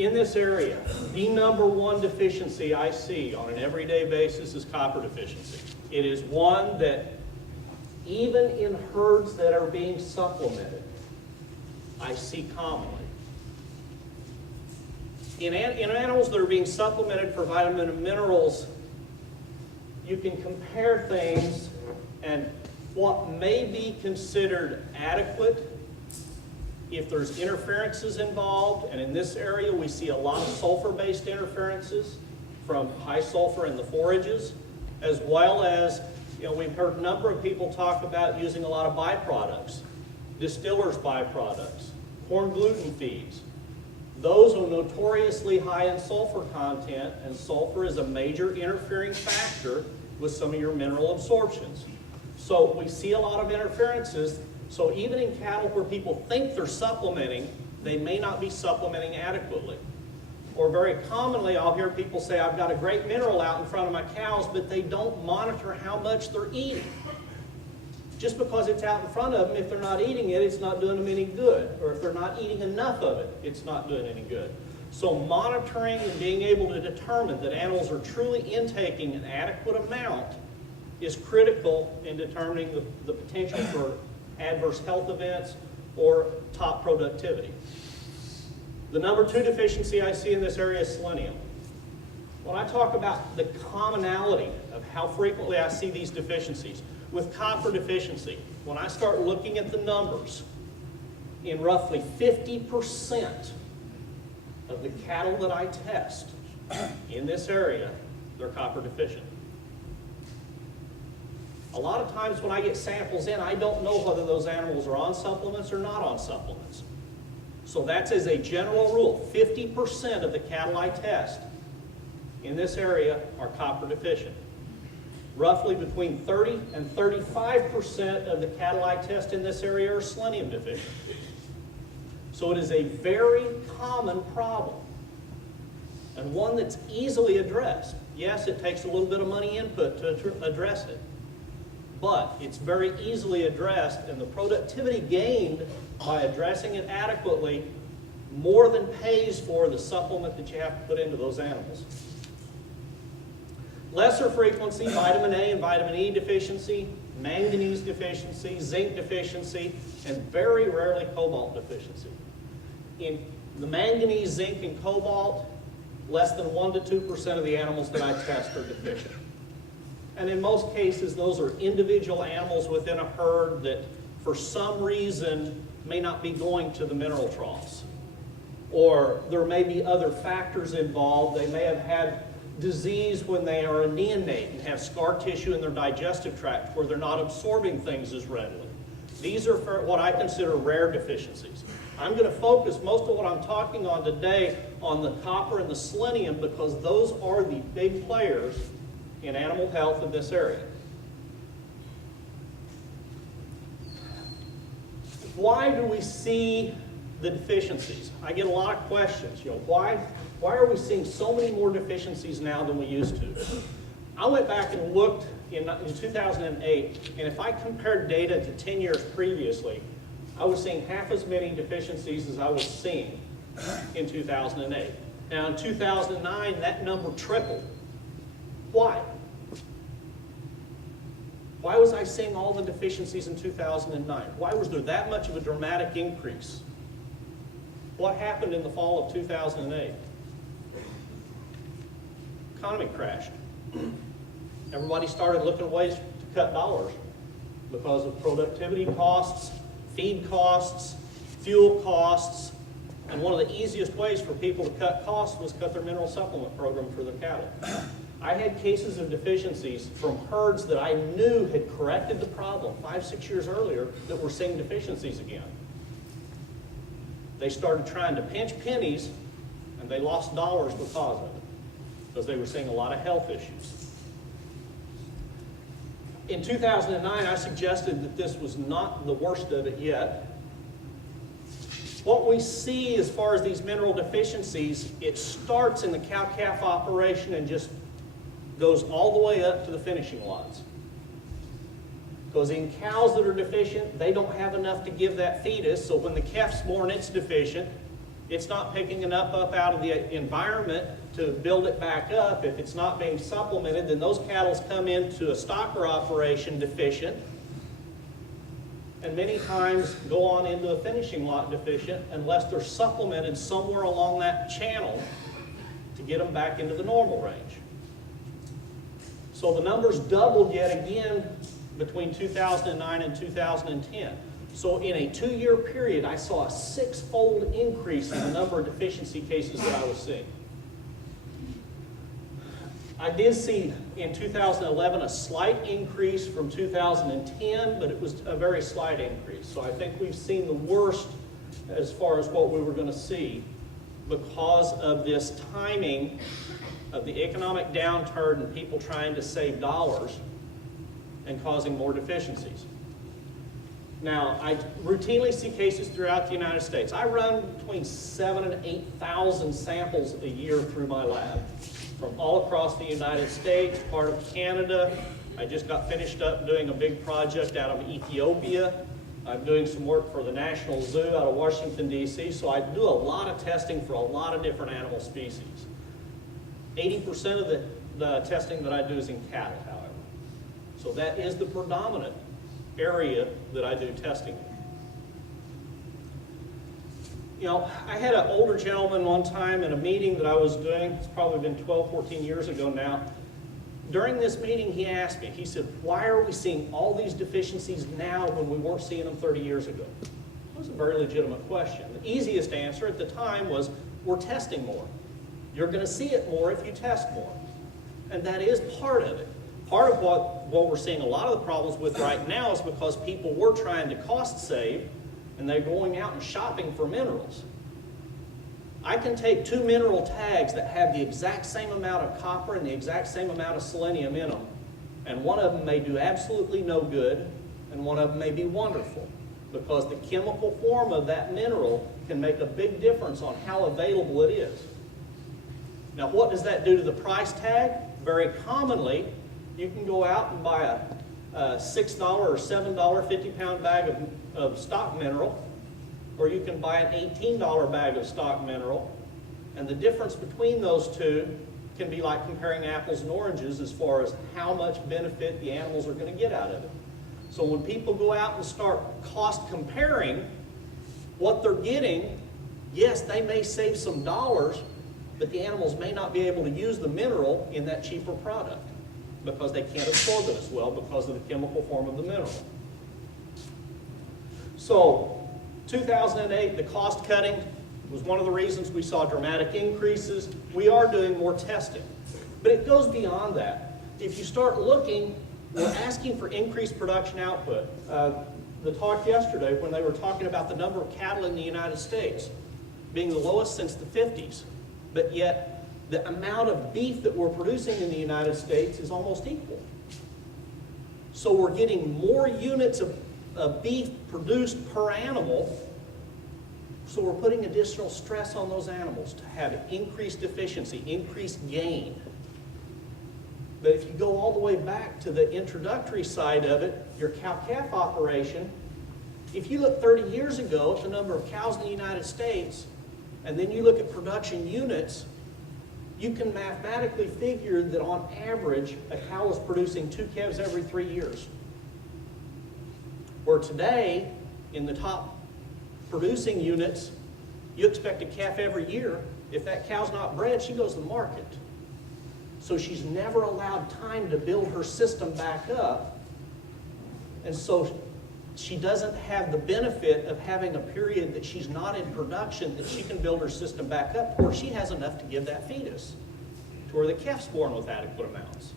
In this area, the #1 deficiency I see on an everyday basis is copper deficiency. It is one that even in herds that are being supplemented, I see commonly. In animals that are being supplemented for vitamin and minerals, you can compare things, and what may be considered adequate if there's interferences involved, and in this area we see a lot of sulfur-based interferences from high sulfur in the forages, as well as, we've heard a number of people talk about using a lot of byproducts, distillers' byproducts, corn gluten feeds. Those are notoriously high in sulfur content, and sulfur is a major interfering factor with some of your mineral absorptions. So we see a lot of interferences. So even in cattle where people think they're supplementing, they may not be supplementing adequately. Or very commonly, I'll hear people say, I've got a great mineral out in front of my cows, but they don't monitor how much they're eating. Just because it's out in front of them, if they're not eating it, it's not doing them any good. Or if they're not eating enough of it, it's not doing any good. So monitoring and being able to determine that animals are truly intaking an adequate amount is critical in determining the potential for adverse health events or top productivity. The #2 deficiency I see in this area is selenium. When I talk about the commonality of how frequently I see these deficiencies, with copper deficiency, when I start looking at the numbers, in roughly 50% of the cattle that I test in this area, they're copper deficient. A lot of times when I get samples in, I don't know whether those animals are on supplements or not on supplements. So that's as a general rule, 50% of the cattle I test in this area are copper deficient. Roughly between 30 and 35% of the cattle I test in this area are selenium deficient. So it is a very common problem, and one that's easily addressed. Yes, it takes a little bit of money input to address it, but it's very easily addressed, and the productivity gained by addressing it adequately more than pays for the supplement that you have to put into those animals. Lesser frequency, vitamin A and vitamin E deficiency, manganese deficiency, zinc deficiency, and very rarely cobalt deficiency. In the manganese, zinc, and cobalt, less than 1 to 2% of the animals that I test are deficient. And in most cases, those are individual animals within a herd that for some reason may not be going to the mineral troughs. Or there may be other factors involved. They may have had disease when they are a neonate and have scar tissue in their digestive tract where they're not absorbing things as readily. These are what I consider rare deficiencies. I'm going to focus most of what I'm talking on today on the copper and the selenium because those are the big players in animal health in this area. Why do we see the deficiencies? I get a lot of questions. Why are we seeing so many more deficiencies now than we used to? I went back and looked in 2008, and if I compared data to 10 years previously, I was seeing half as many deficiencies as I was seeing in 2008. Now in 2009, that number tripled. Why? Why was I seeing all the deficiencies in 2009? Why was there that much of a dramatic increase? What happened in the fall of 2008? Economy crashed. Everybody started looking at ways to cut dollars because of productivity costs, feed costs, fuel costs, and one of the easiest ways for people to cut costs was cut their mineral supplement program for their cattle. I had cases of deficiencies from herds that I knew had corrected the problem 5-6 years earlier that were seeing deficiencies again. They started trying to pinch pennies, and they lost dollars because of it, because they were seeing a lot of health issues. In 2009, I suggested that this was not the worst of it yet. What we see as far as these mineral deficiencies, it starts in the cow-calf operation and just goes all the way up to the finishing lots. Because in cows that are deficient, they don't have enough to give that fetus, so when the calf's born, it's deficient. It's not picking enough up out of the environment to build it back up. If it's not being supplemented, then those cattle come into a stocker operation deficient, and many times go on into a finishing lot deficient unless they're supplemented somewhere along that channel to get them back into the normal range. So the numbers doubled yet again between 2009 and 2010. So in a 2-year period, I saw a 6-fold increase in the number of deficiency cases that I was seeing. I did see in 2011 a slight increase from 2010, but it was a very slight increase. So I think we've seen the worst as far as what we were going to see because of this timing of the economic downturn and people trying to save dollars and causing more deficiencies. Now, I routinely see cases throughout the United States. I run between 7,000 and 8,000 samples a year through my lab from all across the United States, part of Canada. I just got finished up doing a big project out of Ethiopia. I'm doing some work for the National Zoo out of Washington, D.C., so I do a lot of testing for a lot of different animal species. 80% of the testing that I do is in cattle, however. So that is the predominant area that I do testing in. You know, I had an older gentleman one time in a meeting that I was doing, it's probably been 12, 14 years ago now. During this meeting, he asked me, he said, why are we seeing all these deficiencies now when we weren't seeing them 30 years ago? That was a very legitimate question. The easiest answer at the time was, we're testing more. You're going to see it more if you test more. And that is part of it. Part of what we're seeing a lot of the problems with right now is because people were trying to cost save and they're going out and shopping for minerals. I can take 2 mineral tags that have the exact same amount of copper and the exact same amount of selenium in them, and one of them may do absolutely no good and one of them may be wonderful because the chemical form of that mineral can make a big difference on how available it is. Now, what does that do to the price tag? Very commonly, you can go out and buy a $6 or $7 50-pound bag of stock mineral, or you can buy an $18 bag of stock mineral, and the difference between those two can be like comparing apples and oranges as far as how much benefit the animals are going to get out of it. So when people go out and start cost comparing what they're getting, yes, they may save some dollars, but the animals may not be able to use the mineral in that cheaper product because they can't absorb it as well because of the chemical form of the mineral. So 2008, the cost cutting was one of the reasons we saw dramatic increases. We are doing more testing, but it goes beyond that. If you start looking, we're asking for increased production output. The talk yesterday when they were talking about the number of cattle in the United States being the lowest since the 50s, but yet the amount of beef that we're producing in the United States is almost equal. So we're getting more units of beef produced per animal, so we're putting additional stress on those animals to have increased efficiency, increased gain. But if you go all the way back to the introductory side of it, your cow-calf operation, if you look 30 years ago at the number of cows in the United States, and then you look at production units, you can mathematically figure that on average, a cow is producing 2 calves every 3 years. Where today, in the top producing units, you expect a calf every year. If that cow's not bred, she goes to the market. So she's never allowed time to build her system back up. And so she doesn't have the benefit of having a period that she's not in production that she can build her system back up where she has enough to give that fetus, to where the calf's born with adequate amounts.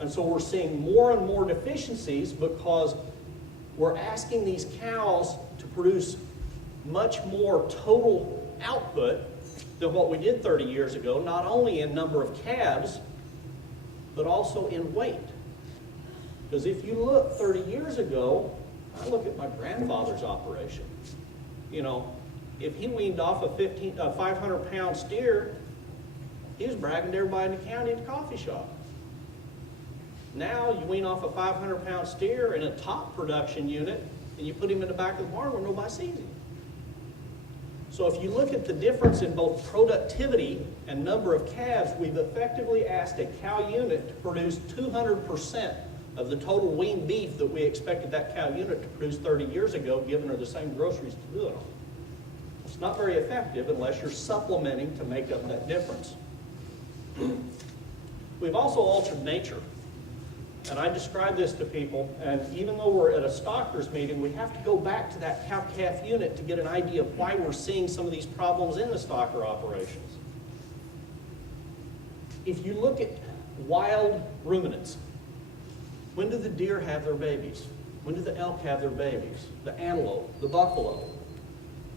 And so we're seeing more and more deficiencies because we're asking these cows to produce much more total output than what we did 30 years ago, not only in number of calves, but also in weight. Because if you look 30 years ago, I look at my grandfather's operation. You know, if he weaned off a 500-pound steer, he was bragging to everybody in the county at the coffee shop. Now you wean off a 500-pound steer in a top production unit, and you put him in the back of the barn where nobody sees him. So if you look at the difference in both productivity and number of calves, we've effectively asked a cow unit to produce 200% of the total weaned beef that we expected that cow unit to produce 30 years ago, giving her the same groceries to do it on. It's not very effective unless you're supplementing to make up that difference. We've also altered nature. And I describe this to people, and even though we're at a stockers meeting, we have to go back to that cow-calf unit to get an idea of why we're seeing some of these problems in the stocker operations. If you look at wild ruminants, when do the deer have their babies? When do the elk have their babies? The antelope, the buffalo?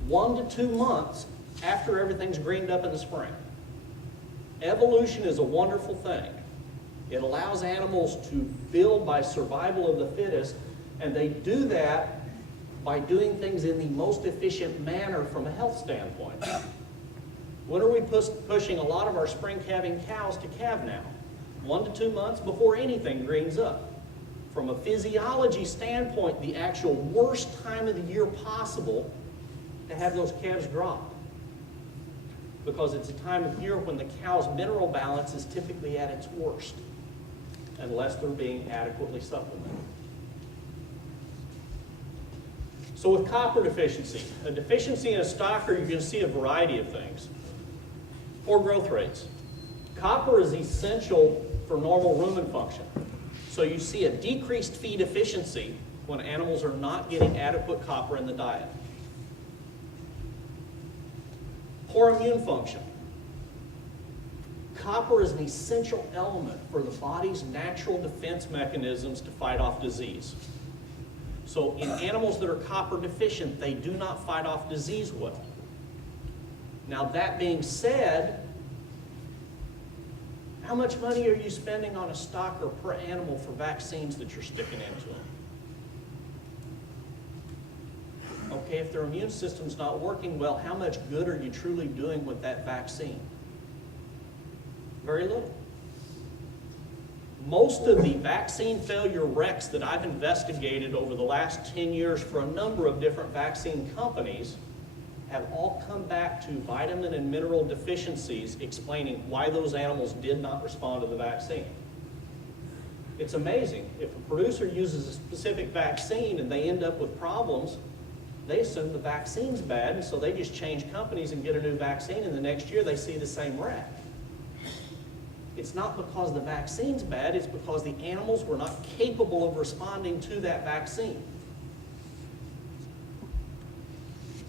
1 to 2 months after everything's greened up in the spring. Evolution is a wonderful thing. It allows animals to build by survival of the fittest, and they do that by doing things in the most efficient manner from a health standpoint. When are we pushing a lot of our spring calving cows to calve now? 1 to 2 months before anything greens up. From a physiology standpoint, the actual worst time of the year possible to have those calves drop. Because it's a time of year when the cow's mineral balance is typically at its worst, unless they're being adequately supplemented. So with copper deficiency, a deficiency in a stocker, you're going to see a variety of things. Poor growth rates. Copper is essential for normal rumen function. So you see a decreased feed efficiency when animals are not getting adequate copper in the diet. Poor immune function. Copper is an essential element for the body's natural defense mechanisms to fight off disease. So in animals that are copper deficient, they do not fight off disease well. Now that being said, how much money are you spending on a stocker per animal for vaccines that you're sticking into them? Okay, if their immune system's not working well, how much good are you truly doing with that vaccine? Very little. Most of the vaccine failure wrecks that I've investigated over the last 10 years for a number of different vaccine companies have all come back to vitamin and mineral deficiencies, explaining why those animals did not respond to the vaccine. It's amazing. If a producer uses a specific vaccine and they end up with problems, they assume the vaccine's bad, and so they just change companies and get a new vaccine, and the next year they see the same wreck. It's not because the vaccine's bad, it's because the animals were not capable of responding to that vaccine.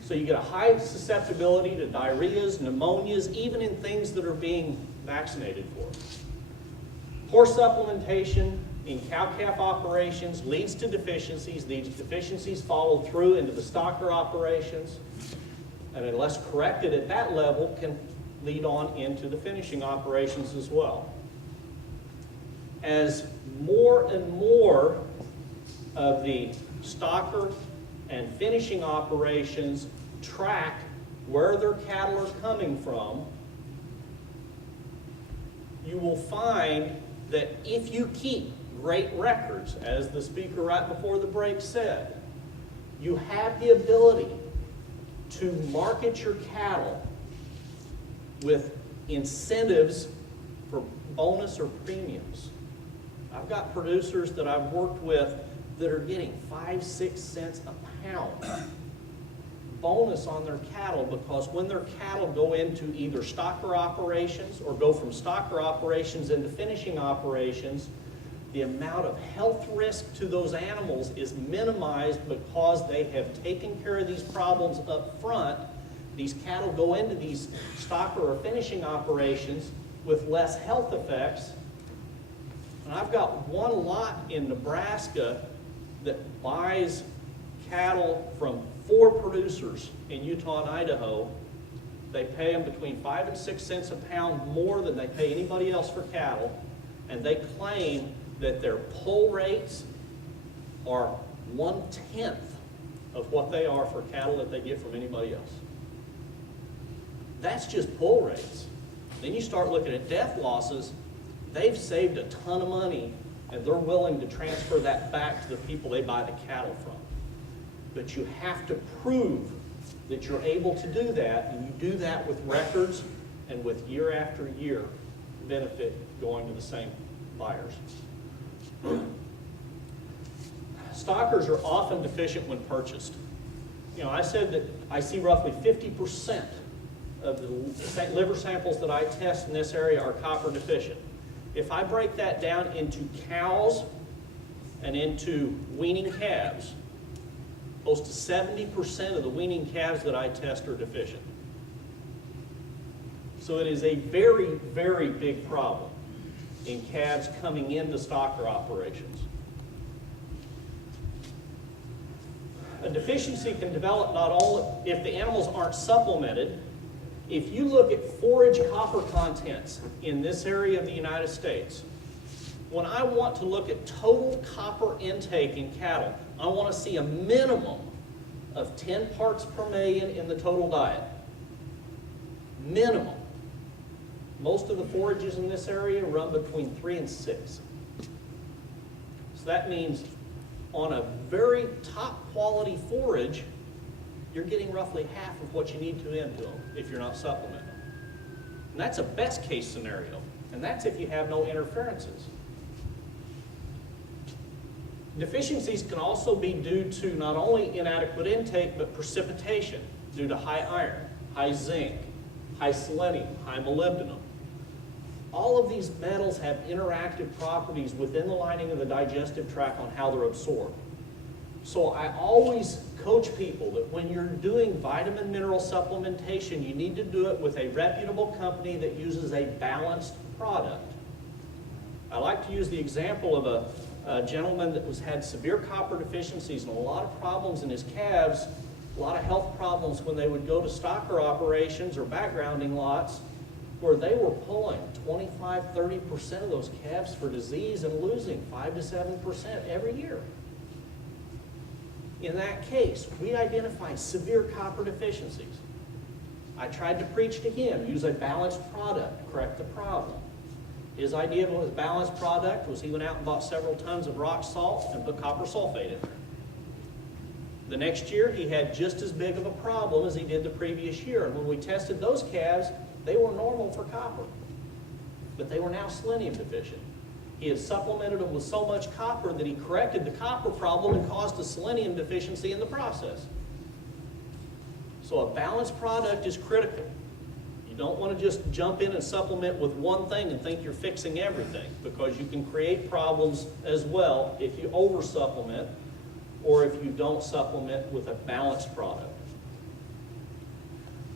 So you get a high susceptibility to diarrheas, pneumonias, even in things that are being vaccinated for. Poor supplementation in cow-calf operations leads to deficiencies. These deficiencies follow through into the stocker operations, and unless corrected at that level, can lead on into the finishing operations as well. As more and more of the stocker and finishing operations track where their cattle are coming from, you will find that if you keep great records, as the speaker right before the break said, you have the ability to market your cattle with incentives for bonus or premiums. I've got producers that I've worked with that are getting 5-6 cents a pound bonus on their cattle, because when their cattle go into either stocker operations or go from stocker operations into finishing operations, the amount of health risk to those animals is minimized because they have taken care of these problems up front. These cattle go into these stocker or finishing operations with less health effects. And I've got one lot in Nebraska that buys cattle from 4 producers in Utah and Idaho. They pay them between 5 and 6 cents a pound more than they pay anybody else for cattle, and they claim that their pull rates are 1/10 of what they are for cattle that they get from anybody else. That's just pull rates. Then you start looking at death losses. They've saved a ton of money, and they're willing to transfer that back to the people they buy the cattle from. But you have to prove that you're able to do that, and you do that with records and with year after year benefit going to the same buyers. Stockers are often deficient when purchased. You know, I said that I see roughly 50% of the liver samples that I test in this area are copper deficient. If I break that down into cows and into weaning calves, close to 70% of the weaning calves that I test are deficient. So it is a very, very big problem in calves coming into stocker operations. A deficiency can develop not only if the animals aren't supplemented. If you look at forage copper contents in this area of the United States, when I want to look at total copper intake in cattle, I want to see a minimum of 10 parts per million in the total diet. Minimum. Most of the forages in this area run between 3 and 6. So that means on a very top quality forage, you're getting roughly half of what you need to into them if you're not supplementing. And that's a best case scenario. And that's if you have no interferences. Deficiencies can also be due to not only inadequate intake, but precipitation due to high iron, high zinc, high selenium, high molybdenum. All of these metals have interactive properties within the lining of the digestive tract on how they're absorbed. So I always coach people that when you're doing vitamin mineral supplementation, you need to do it with a reputable company that uses a balanced product. I like to use the example of a gentleman that had severe copper deficiencies and a lot of problems in his calves, a lot of health problems when they would go to stocker operations or backgrounding lots, where they were pulling 25, 30% of those calves for disease and losing 5 to 7% every year. In that case, we identified severe copper deficiencies. I tried to preach to him, use a balanced product, correct the problem. His idea of a balanced product was he went out and bought several tons of rock salt and put copper sulfate in there. The next year, he had just as big of a problem as he did the previous year. And when we tested those calves, they were normal for copper, but they were now selenium deficient. He had supplemented them with so much copper that he corrected the copper problem and caused a selenium deficiency in the process. So a balanced product is critical. You don't want to just jump in and supplement with one thing and think you're fixing everything, because you can create problems as well if you over-supplement or if you don't supplement with a balanced product.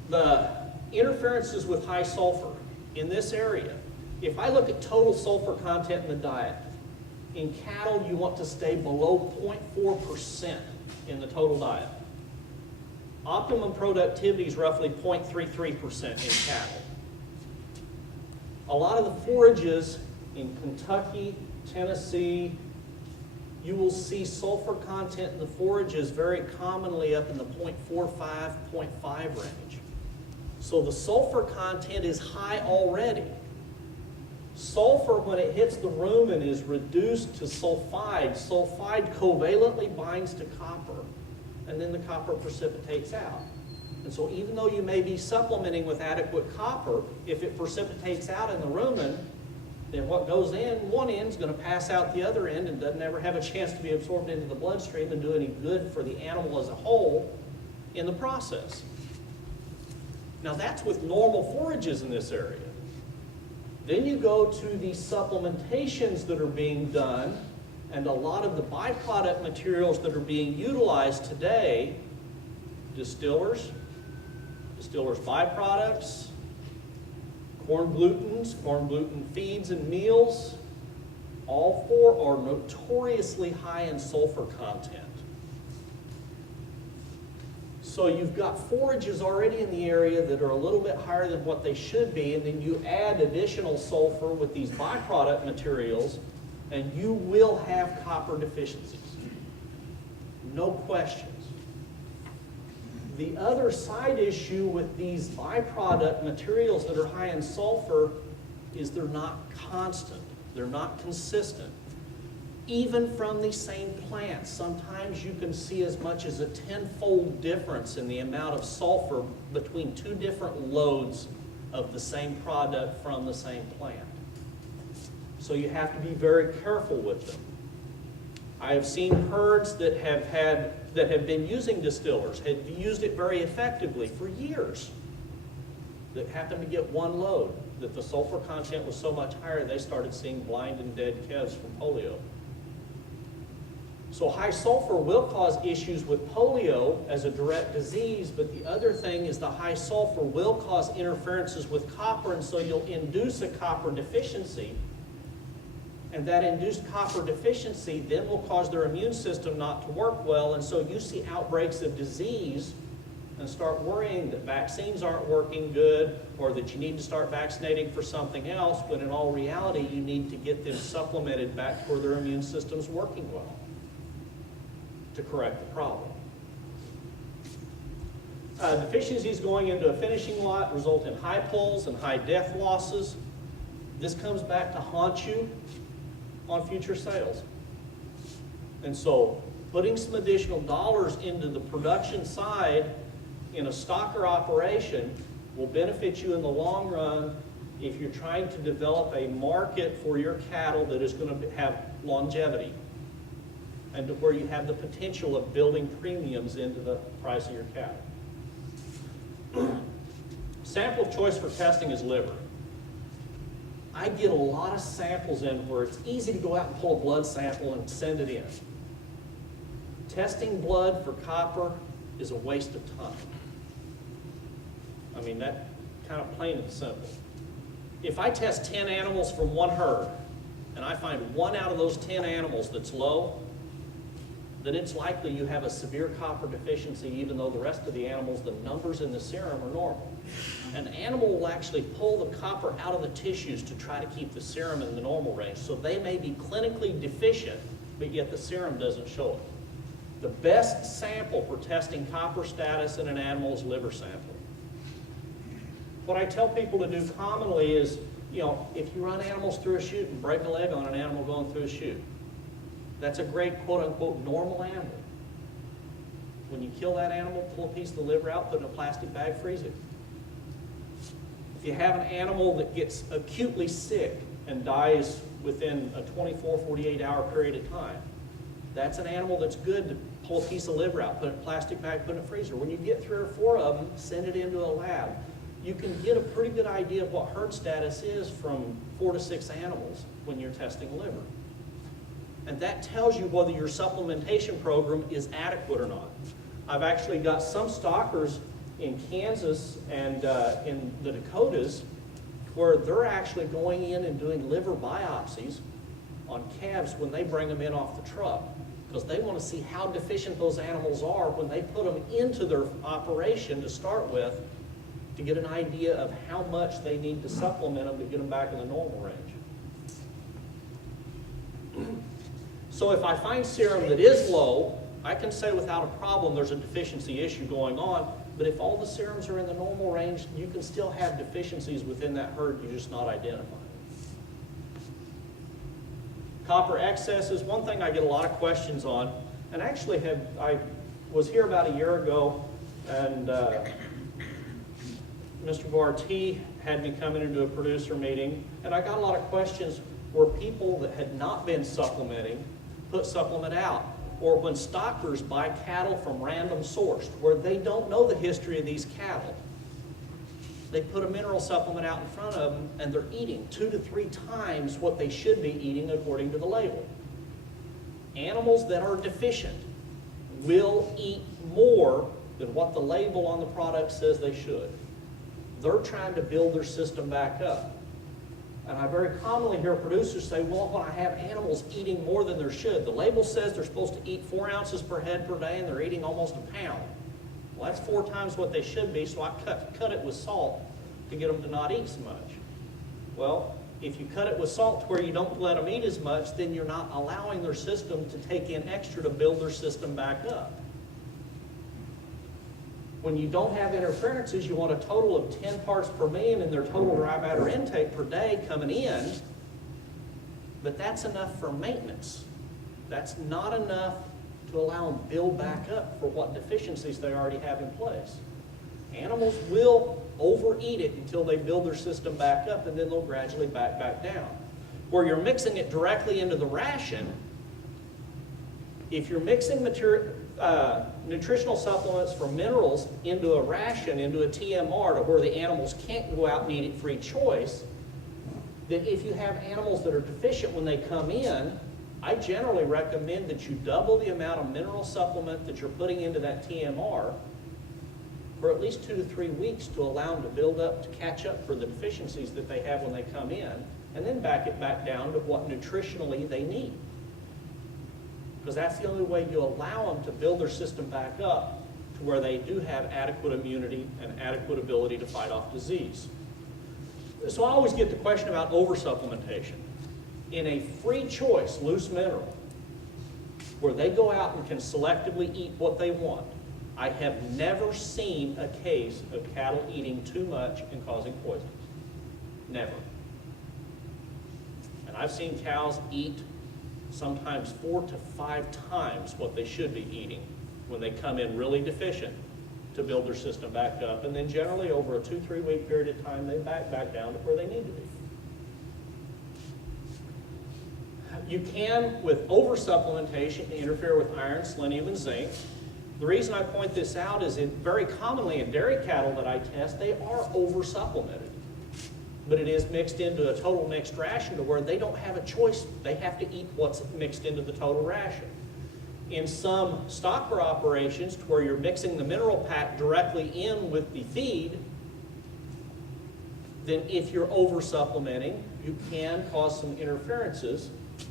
The interferences with high sulfur in this area. If I look at total sulfur content in the diet, in cattle you want to stay below 0.4% in the total diet. Optimum productivity is roughly 0.33% in cattle. A lot of the forages in Kentucky, Tennessee, you will see sulfur content in the forages very commonly up in the 0.45, 0.5 range. So the sulfur content is high already. Sulfur, when it hits the rumen, is reduced to sulfide. Sulfide covalently binds to copper, and then the copper precipitates out. And so even though you may be supplementing with adequate copper, if it precipitates out in the rumen, then what goes in one end is going to pass out the other end and doesn't ever have a chance to be absorbed into the bloodstream and do any good for the animal as a whole in the process. Now that's with normal forages in this area. Then you go to the supplementations that are being done, and a lot of the byproduct materials that are being utilized today, distillers byproducts, corn gluten feeds and meals, all four are notoriously high in sulfur content. So you've got forages already in the area that are a little bit higher than what they should be, and then you add additional sulfur with these byproduct materials, and you will have copper deficiencies. No questions. The other side issue with these byproduct materials that are high in sulfur is they're not constant. They're not consistent. Even from the same plant, sometimes you can see as much as a 10-fold difference in the amount of sulfur between two different loads of the same product from the same plant. So you have to be very careful with them. I have seen herds that have been using distillers, had used it very effectively for years, that happened to get one load, that the sulfur content was so much higher they started seeing blind and dead calves from polio. So high sulfur will cause issues with polio as a direct disease, but the other thing is the high sulfur will cause interferences with copper, and so you'll induce a copper deficiency. And that induced copper deficiency then will cause their immune system not to work well, and so you see outbreaks of disease and start worrying that vaccines aren't working good or that you need to start vaccinating for something else, when in all reality you need to get them supplemented back where their immune system's working well to correct the problem. Deficiencies going into a finishing lot result in high pulls and high death losses. This comes back to haunt you on future sales. And so putting some additional dollars into the production side in a stocker operation will benefit you in the long run if you're trying to develop a market for your cattle that is going to have longevity and to where you have the potential of building premiums into the price of your cattle. Sample of choice for testing is liver. I get a lot of samples in where it's easy to go out and pull a blood sample and send it in. Testing blood for copper is a waste of time. I mean, that kind of plain and simple. If I test 10 animals from one herd and I find one out of those 10 animals that's low, then it's likely you have a severe copper deficiency, even though the rest of the animals, the numbers in the serum are normal. An animal will actually pull the copper out of the tissues to try to keep the serum in the normal range. So they may be clinically deficient, but yet the serum doesn't show it. The best sample for testing copper status in an animal is liver sample. What I tell people to do commonly is, if you run animals through a chute and break a leg on an animal going through a chute, that's a great quote-unquote normal animal. When you kill that animal, pull a piece of the liver out, put it in a plastic bag, freeze it. If you have an animal that gets acutely sick and dies within a 24, 48-hour period of time, that's an animal that's good to pull a piece of liver out, put it in a plastic bag, put it in a freezer. When you get 3 or 4 of them, send it into a lab. You can get a pretty good idea of what herd status is from 4 to 6 animals when you're testing liver. And that tells you whether your supplementation program is adequate or not. I've actually got some stockers in Kansas and in the Dakotas where they're actually going in and doing liver biopsies on calves when they bring them in off the truck, because they want to see how deficient those animals are when they put them into their operation to start with, to get an idea of how much they need to supplement them to get them back in the normal range. So if I find serum that is low, I can say without a problem there's a deficiency issue going on, but if all the serums are in the normal range, you can still have deficiencies within that herd you're just not identifying. Copper excess is one thing I get a lot of questions on, and actually I was here about a year ago, and Mr. Barty had me coming into a producer meeting, and I got a lot of questions where people that had not been supplementing put supplement out, or when stockers buy cattle from random source where they don't know the history of these cattle. They put a mineral supplement out in front of them and they're eating 2 to 3 times what they should be eating according to the label. Animals that are deficient will eat more than what the label on the product says they should. They're trying to build their system back up. And I very commonly hear producers say, well, when I have animals eating more than they should, the label says they're supposed to eat 4 ounces per head per day and they're eating almost a pound. Well, that's 4 times what they should be, so I cut it with salt to get them to not eat so much. Well, if you cut it with salt to where you don't let them eat as much, then you're not allowing their system to take in extra to build their system back up. When you don't have interferences, you want a total of 10 parts per million in their total dry matter intake per day coming in, but that's enough for maintenance. That's not enough to allow them to build back up for what deficiencies they already have in place. Animals will overeat it until they build their system back up, and then they'll gradually back down. Where you're mixing it directly into the ration, if you're mixing nutritional supplements for minerals into a ration, into a TMR, to where the animals can't go out and eat it free choice, then if you have animals that are deficient when they come in, I generally recommend that you double the amount of mineral supplement that you're putting into that TMR for at least 2 to 3 weeks to allow them to build up, to catch up for the deficiencies that they have when they come in, and then back it back down to what nutritionally they need. Because that's the only way you allow them to build their system back up to where they do have adequate immunity and adequate ability to fight off disease. So I always get the question about oversupplementation. In a free choice loose mineral, where they go out and can selectively eat what they want, I have never seen a case of cattle eating too much and causing poisons. Never. And I've seen cows eat sometimes 4 to 5 times what they should be eating when they come in really deficient to build their system back up. And then generally over a 2-3 week period of time, they back down to where they need to be. You can, with oversupplementation, interfere with iron, selenium, and zinc. The reason I point this out is very commonly in dairy cattle that I test, they are oversupplemented. But it is mixed into a total mixed ration to where they don't have a choice. They have to eat what's mixed into the total ration. In some stocker operations, to where you're mixing the mineral pack directly in with the feed, then if you're oversupplementing, you can cause some interferences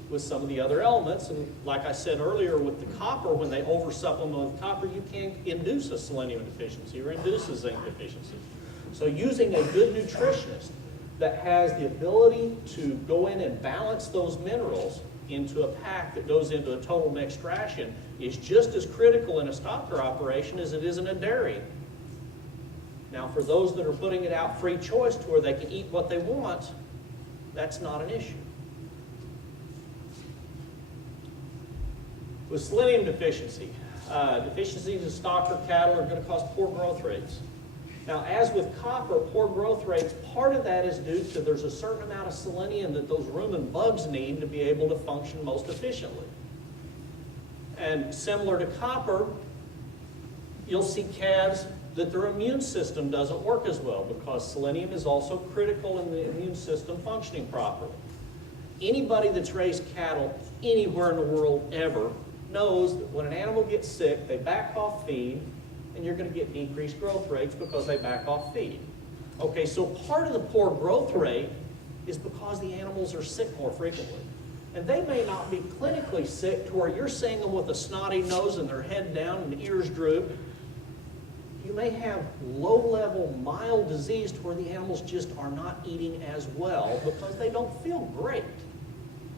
with some of the other elements. And like I said earlier with the copper, when they oversupplement with copper, you can induce a selenium deficiency or induce a zinc deficiency. So using a good nutritionist that has the ability to go in and balance those minerals into a pack that goes into a total mixed ration is just as critical in a stocker operation as it is in a dairy. Now, for those that are putting it out free choice to where they can eat what they want, that's not an issue. With selenium deficiency, deficiencies in stocker cattle are going to cause poor growth rates. Now, as with copper, poor growth rates, part of that is due to there's a certain amount of selenium that those rumen bugs need to be able to function most efficiently. And similar to copper, you'll see calves that their immune system doesn't work as well because selenium is also critical in the immune system functioning properly. Anybody that's raised cattle anywhere in the world ever knows that when an animal gets sick, they back off feed, and you're going to get decreased growth rates because they back off feed. Okay, so part of the poor growth rate is because the animals are sick more frequently. And they may not be clinically sick to where you're seeing them with a snotty nose and their head down and ears droop. You may have low-level, mild disease to where the animals just are not eating as well because they don't feel great.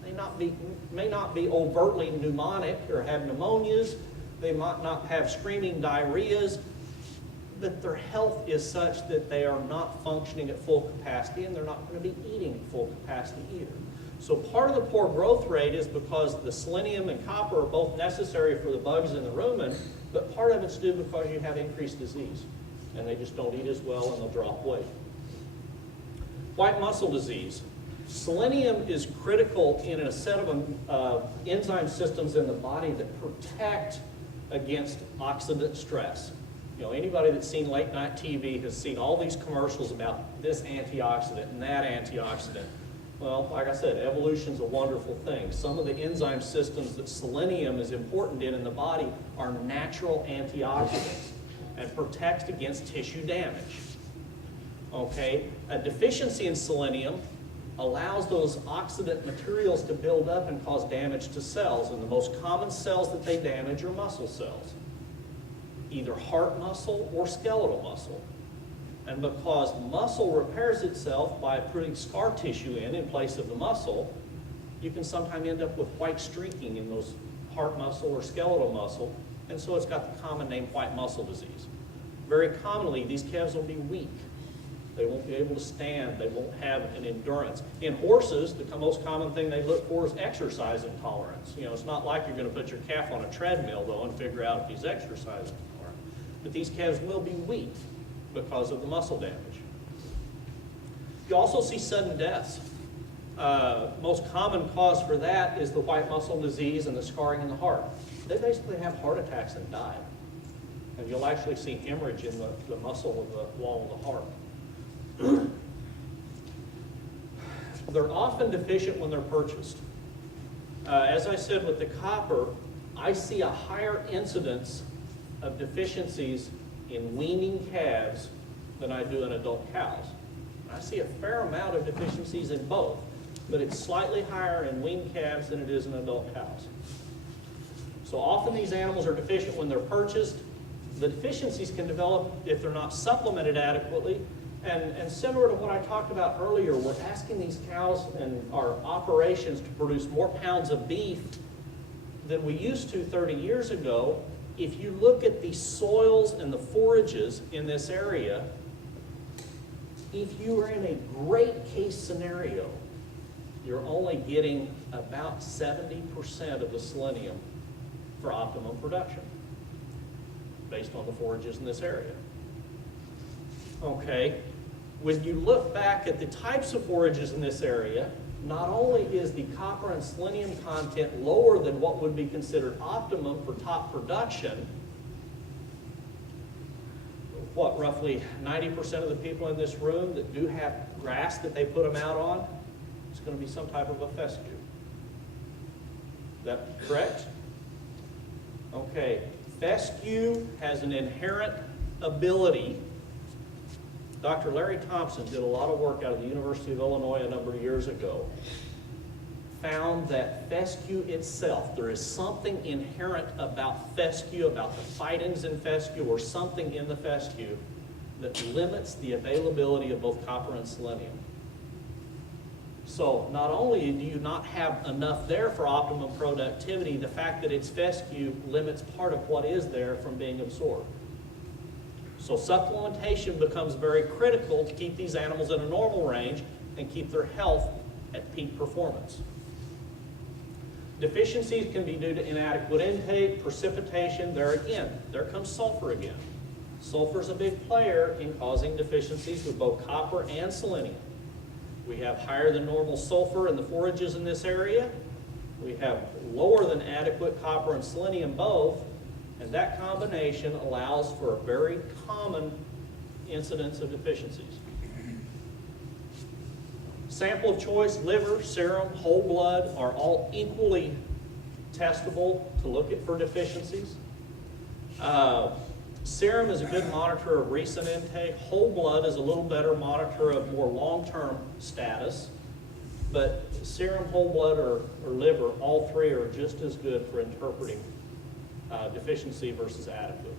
They may not be overtly pneumonic or have pneumonias. They might not have screaming diarrheas, but their health is such that they are not functioning at full capacity and they're not going to be eating at full capacity either. So part of the poor growth rate is because the selenium and copper are both necessary for the bugs in the rumen, but part of it's due because you have increased disease and they just don't eat as well and they'll drop weight. White muscle disease. Selenium is critical in a set of enzyme systems in the body that protect against oxidant stress. You know, anybody that's seen late night TV has seen all these commercials about this antioxidant and that antioxidant. Well, like I said, evolution's a wonderful thing. Some of the enzyme systems that selenium is important in the body are natural antioxidants and protect against tissue damage. Okay, a deficiency in selenium allows those oxidant materials to build up and cause damage to cells. And the most common cells that they damage are muscle cells, either heart muscle or skeletal muscle. And because muscle repairs itself by putting scar tissue in place of the muscle, you can sometimes end up with white streaking in those heart muscle or skeletal muscle. And so it's got the common name white muscle disease. Very commonly, these calves will be weak. They won't be able to stand. They won't have an endurance. In horses, the most common thing they look for is exercise intolerance. You know, it's not like you're going to put your calf on a treadmill, though, and figure out if he's exercise intolerant. But these calves will be weak because of the muscle damage. You also see sudden deaths. Most common cause for that is the white muscle disease and the scarring in the heart. They basically have heart attacks and die. And you'll actually see hemorrhage in the muscle of the wall of the heart. They're often deficient when they're purchased. As I said with the copper, I see a higher incidence of deficiencies in weaning calves than I do in adult cows. I see a fair amount of deficiencies in both, but it's slightly higher in weaned calves than it is in adult cows. So often these animals are deficient when they're purchased. The deficiencies can develop if they're not supplemented adequately. And similar to what I talked about earlier, we're asking these cows and our operations to produce more pounds of beef than we used to 30 years ago. If you look at the soils and the forages in this area, if you are in a great case scenario, you're only getting about 70% of the selenium for optimum production based on the forages in this area. Okay, when you look back at the types of forages in this area, not only is the copper and selenium content lower than what would be considered optimum for top production, roughly 90% of the people in this room that do have grass that they put them out on, it's going to be some type of a fescue. Is that correct? Okay, fescue has an inherent ability. Dr. Larry Thompson did a lot of work out of the University of Illinois a number of years ago, found that fescue itself, there is something inherent about fescue, about the phytins in fescue, or something in the fescue that limits the availability of both copper and selenium. So not only do you not have enough there for optimum productivity, the fact that it's fescue limits part of what is there from being absorbed. So supplementation becomes very critical to keep these animals in a normal range and keep their health at peak performance. Deficiencies can be due to inadequate intake, precipitation. There comes sulfur again. Sulfur is a big player in causing deficiencies with both copper and selenium. We have higher than normal sulfur in the forages in this area. We have lower than adequate copper and selenium both. And that combination allows for a very common incidence of deficiencies. Sample of choice, liver, serum, whole blood are all equally testable to look at for deficiencies. Serum is a good monitor of recent intake. Whole blood is a little better monitor of more long-term status. But serum, whole blood, or liver, all three are just as good for interpreting deficiency versus adequate.